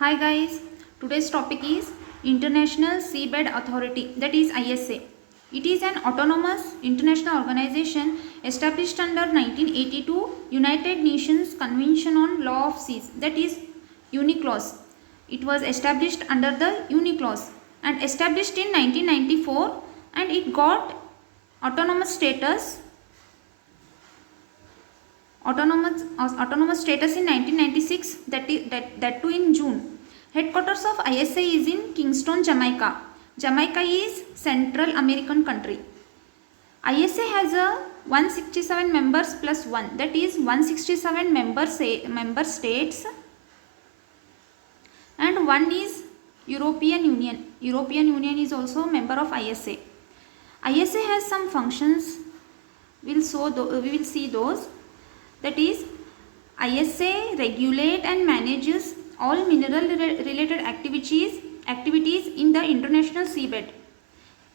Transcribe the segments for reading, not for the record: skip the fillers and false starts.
Hi guys, today's topic is International Seabed Authority, that is ISA. It is an autonomous international organization established under 1982 United Nations Convention on Law of Seas, that is UNICLOS. It was established under the UNICLOS and established in 1994, and it got autonomous status in 1996, that too in June. Headquarters of ISA is in Kingston, Jamaica. Jamaica is Central American country. ISA has a 167 members plus 1, that is 167 member states, and one is European Union. European Union is also a member of ISA. ISA has some functions. We will see those. That is, ISA regulate and manages all mineral related activities in the international seabed.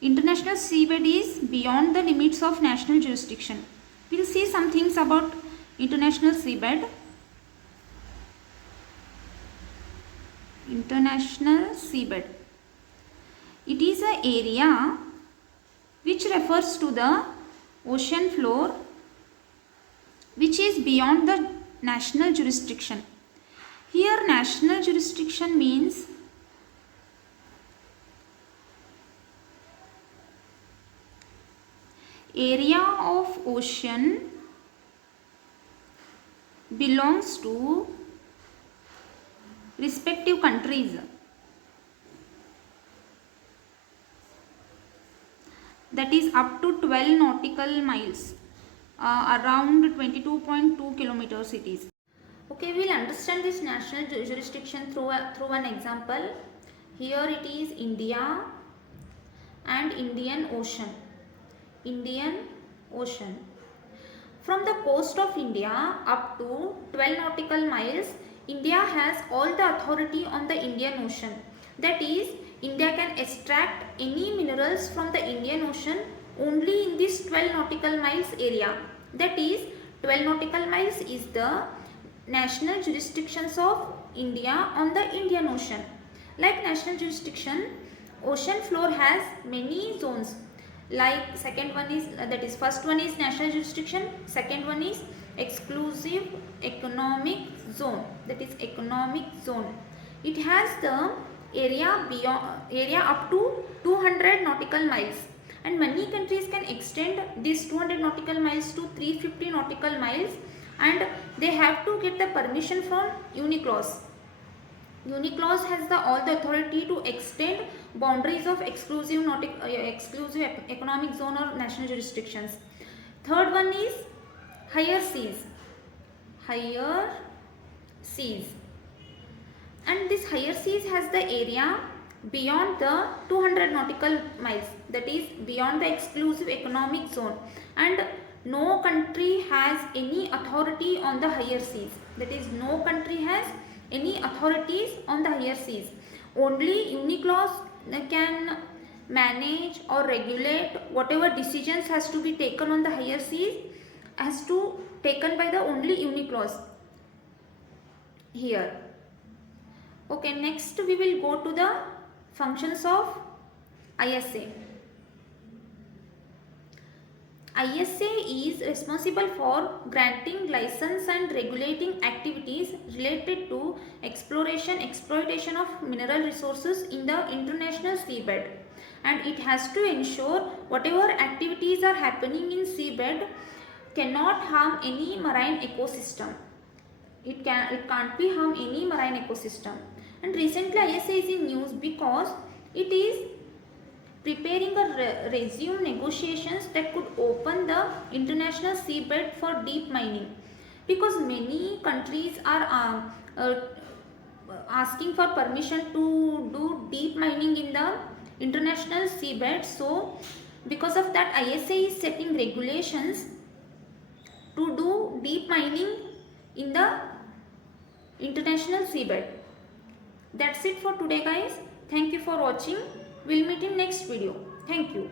International seabed is beyond the limits of national jurisdiction. We will see some things about international seabed. International seabed. It is an area which refers to the ocean floor which is beyond the national jurisdiction. Here national jurisdiction means area of ocean belongs to respective countries. That is up to 12 nautical miles. Around 22.2 kilometers it is. Okay, we will understand this national jurisdiction through an example. Here it is India and Indian Ocean. From the coast of India up to 12 nautical miles, India has all the authority on the Indian Ocean. That is, India can extract any minerals from the Indian Ocean only in this 12 nautical miles area. That is, 12 nautical miles is the national jurisdictions of India on the Indian Ocean. Like national jurisdiction, ocean floor has many zones. Like first one is national jurisdiction, second one is exclusive economic zone, that is economic zone. It has the area up to 200 nautical miles, and many countries can extend this 200 nautical miles to 350 nautical miles, and they have to get the permission from UNICLOS. UNICLOS has all the authority to extend boundaries of exclusive economic zone or national jurisdictions. Third one is higher seas. And this higher seas has the area beyond the 200 nautical miles, that is beyond the exclusive economic zone, and no country has any authority on the higher seas. That is, no country has any authorities on the higher seas. Only UNICLOS can manage or regulate whatever decisions has to be taken on the higher seas, has to taken by the only UNICLOS here. Okay, next we will go to the functions of ISA. ISA is responsible for granting license and regulating activities related to exploitation of mineral resources in the international seabed, and it has to ensure whatever activities are happening in seabed cannot harm any marine ecosystem. It can't be harm any marine ecosystem. And recently ISA is in news because it is preparing a resume negotiations that could open the international seabed for deep mining, because many countries are asking for permission to do deep mining in the international seabed. So because of that, ISA is setting regulations to do deep mining in the international seabed. That's it for today guys. Thank you for watching. We'll meet in next video. Thank you.